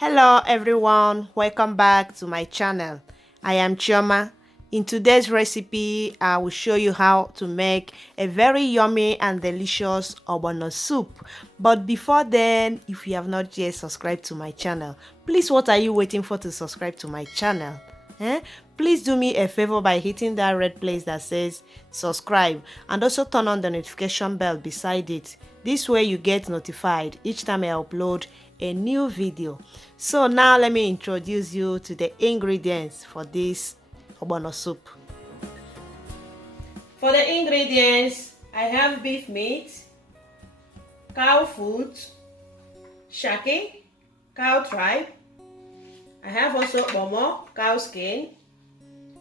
Hello everyone, welcome back to my channel. I am Chommy. In today's recipe, I will show you how to make a very yummy and delicious ogbono soup. But before then, if you have not yet subscribed to my channel, please, what are you waiting for to subscribe to my channel? Please do me a favor by hitting that red place that says subscribe and also turn on the notification bell beside it. This way you get notified each time I upload a new video. So now let me introduce you to the ingredients for this ogbono soup. For the ingredients, I have beef meat, cow foot, shaki, cow tripe. I have also bomo, cow skin,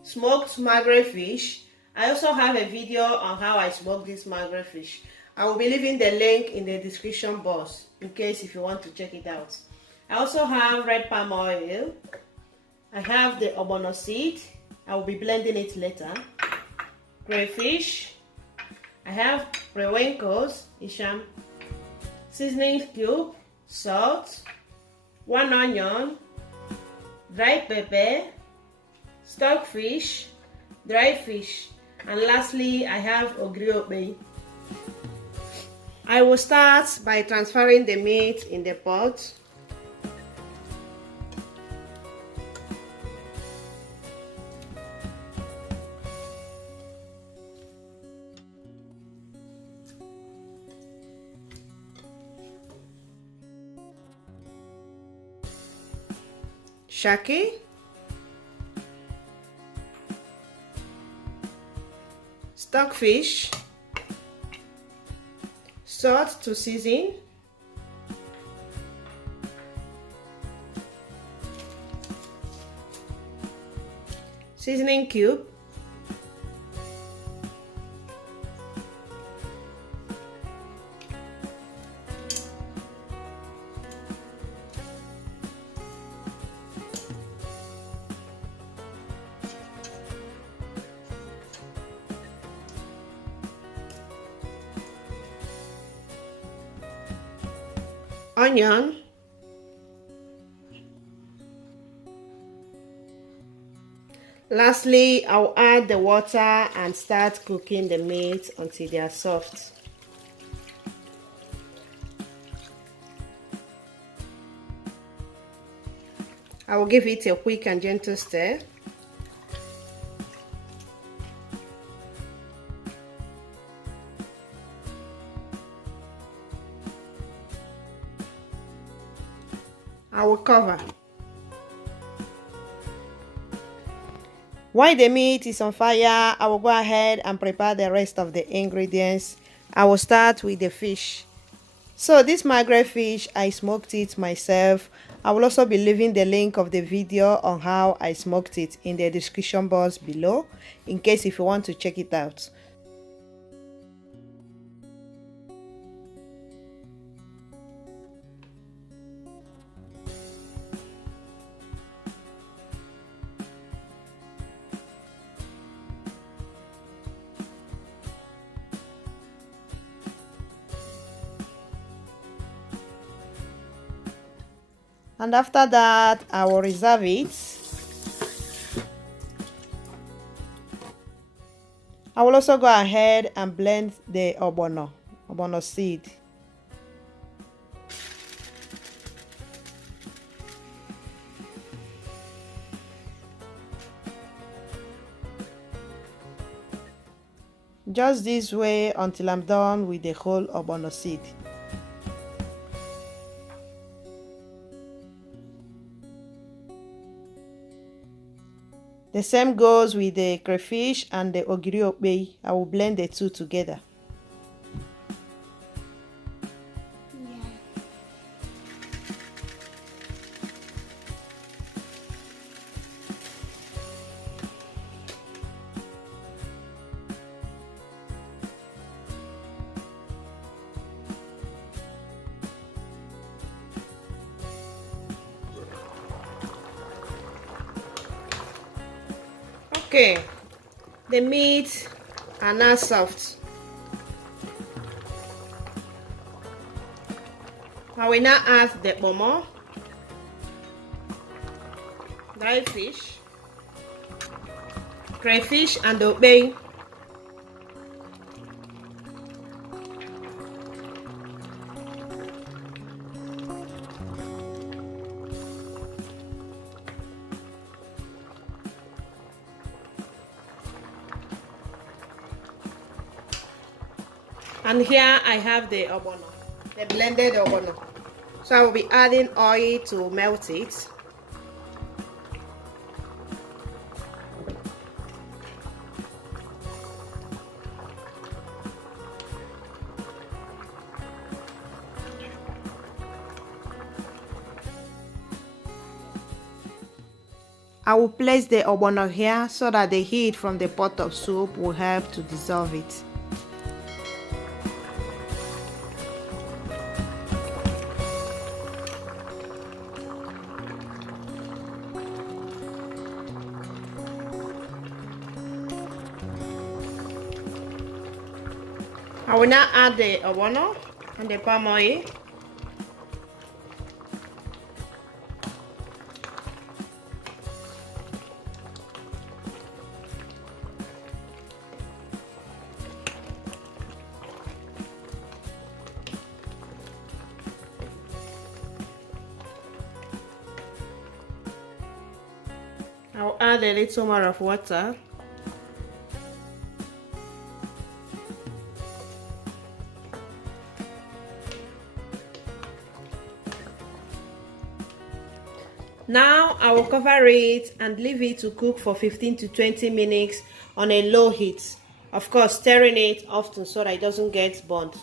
smoked mackerel fish. I also have a video on how I smoke this mackerel fish. I will be leaving the link in the description box in case if you want to check it out. I also have red palm oil. I have the ogbono seed. I will be blending it later. Crayfish. I have periwinkles, isham, seasoning cube, salt, 1 onion, dry pepper, stockfish, dry fish, and lastly I have ogiri. I will start by transferring the meat in the pot. Shaki, stockfish, salt to season, seasoning cube, onion, lastly I'll add the water and start cooking the meat until they are soft. I will give it a quick and gentle stir. I will cover. While the meat is on fire, I will go ahead and prepare the rest of the ingredients. I will start with the fish. So this mackerel fish, I smoked it myself. I will also be leaving the link of the video on how I smoked it in the description box below in case if you want to check it out. And after that, I will reserve it. I will also go ahead and blend the ogbono seed. Just this way until I'm done with the whole ogbono seed. The same goes with the crayfish and the ogiri. I will blend the two together. Okay, the meat are now soft. I will now add the bomo. dry fish, crayfish, and okpei. And here I have the ogbono, the blended ogbono. So I will be adding oil to melt it. I will place the ogbono here so that the heat from the pot of soup will help to dissolve it. I will now add the ogbono and the palm oil. I will add a little more of water. Now I will cover it and leave it to cook for 15 to 20 minutes on a low heat. Of course, stirring it often so that it doesn't get burnt.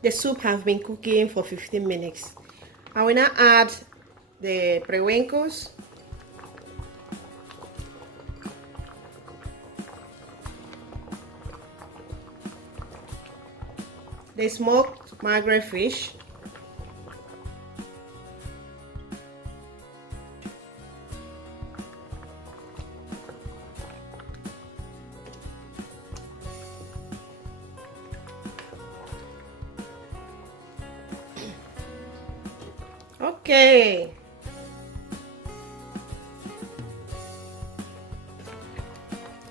The soup has been cooking for 15 minutes. I will now add the periwinkles, the smoked mackerel fish, okay.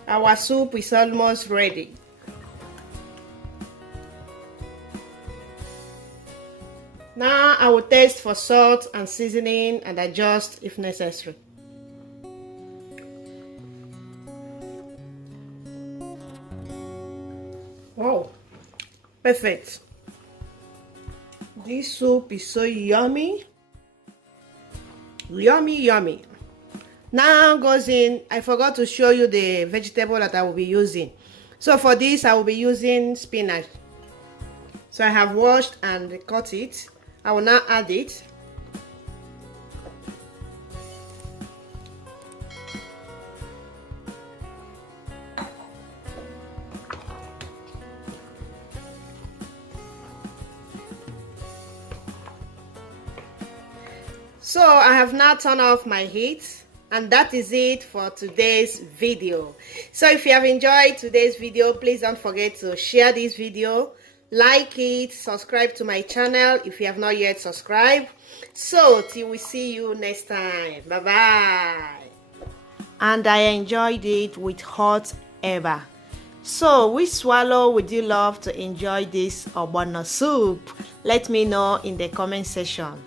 Our soup is almost ready. Now I will taste for salt and seasoning and adjust if necessary. Wow, perfect. This soup is so yummy. Yummy, yummy. Now goes in, I forgot to show you the vegetable that I will be using. So for this, I will be using spinach. So I have washed and cut it. I will now add it. So I have now turned off my heat, and that is it for today's video. So if you have enjoyed today's video, please don't forget to share this video, like it, subscribe to my channel if you have not yet subscribed. So till we see you next time, bye bye. And I enjoyed it with hot eba. So which swallow would you love to enjoy this ogbono soup? Let me know in the comment section.